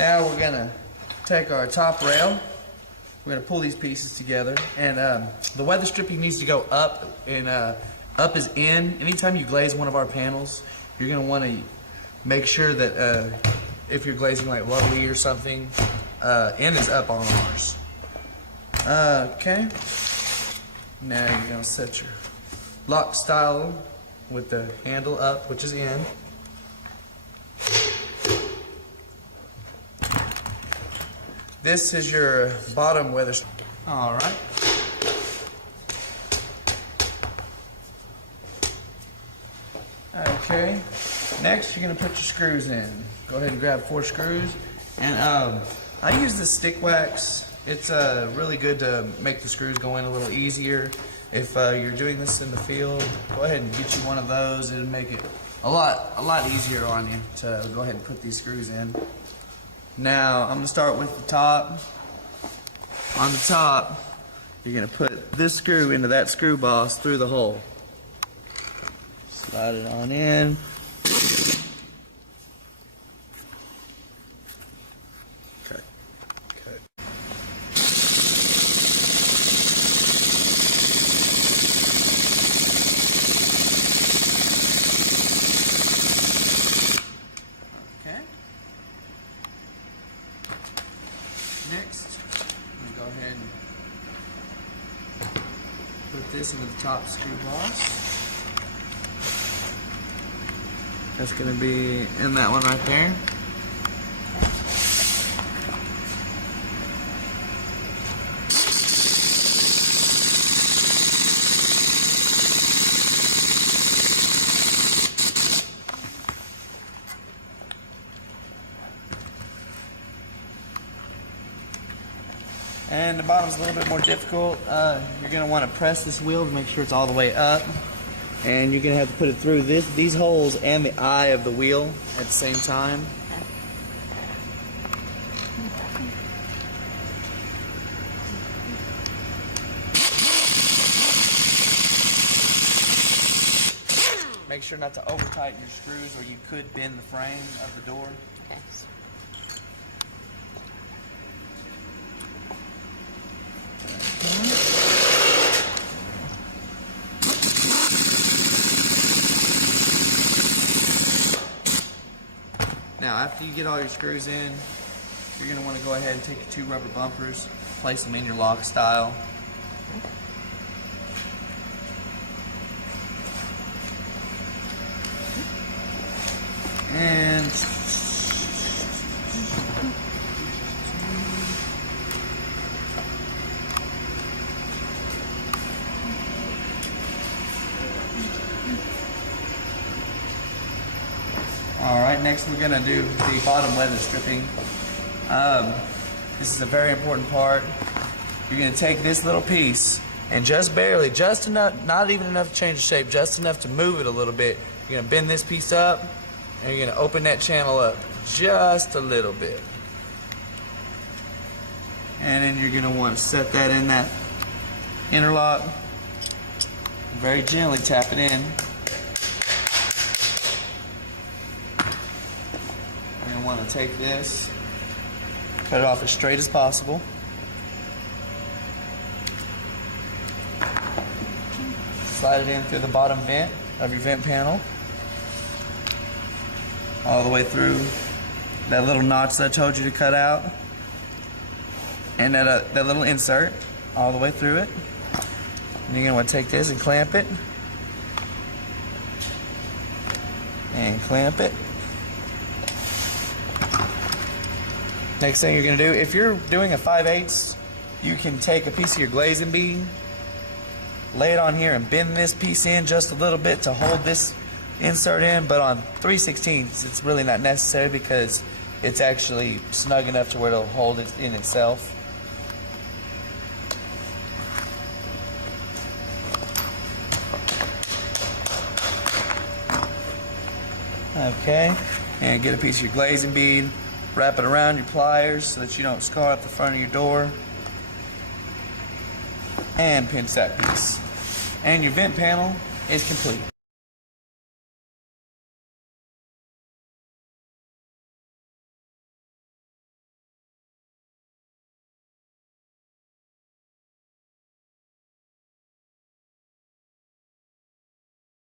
Now we're gonna take our top rail. We're gonna pull these pieces together, and the weather stripping needs to go up, and up is in. Anytime you glaze one of our panels, you're gonna want to make sure that if you're glazing like lovely or something, in is up on ours. Okay. Now you're gonna set your lock style with the handle up, which is in. This is your bottom weather. All right. Okay. Next, you're gonna put your screws in. Go ahead and grab 4 screws. And I use this stick wax. It's really good to make the screws go in a little easier. If you're doing this in the field, go ahead and get you one of those. It'll make it a lot easier on you to go ahead and put these screws in. Now, I'm going to start with the top. On the top, you're going to put this screw into that screw boss through the hole. Slide it on in. Okay. Next, I'm going to go ahead and put this into the top screw boss. That's going to be in that one right there. And the bottom's a little bit more difficult. You're going to want to press this wheel to make sure it's all the way up. And you're going to have to put it through these holes and the eye of the wheel at the same time. Make sure not to over tighten your screws or you could bend the frame of the door. Yes. Now, after you get all your screws in, you're going to want to go ahead and take your 2 rubber bumpers, place them in your lock style. And alright, next we're going to do the bottom weather stripping. This is a very important part. You're going to take this little piece and just barely, just enough, not even enough to change the shape, just enough to move it a little bit. You're going to bend this piece up and you're going to open that channel up just a little bit. And then you're going to want to set that in that interlock. Very gently tap it in. You're going to want to take this, cut it off as straight as possible. Slide it in through the bottom vent of your vent panel. All the way through that little notch that I told you to cut out. And that little insert all the way through it. And you're going to want to take this and clamp it. And clamp it. Next thing you're going to do, if you're doing a 5/8, you can take a piece of your glazing bead, lay it on here and bend this piece in just a little bit to hold this insert in, but on 3/16 it's really not necessary because it's actually snug enough to where it'll hold it in itself. Okay, and get a piece of your glazing bead, wrap it around your pliers so that you don't scar up the front of your door, and pinch that piece. And your vent panel is complete.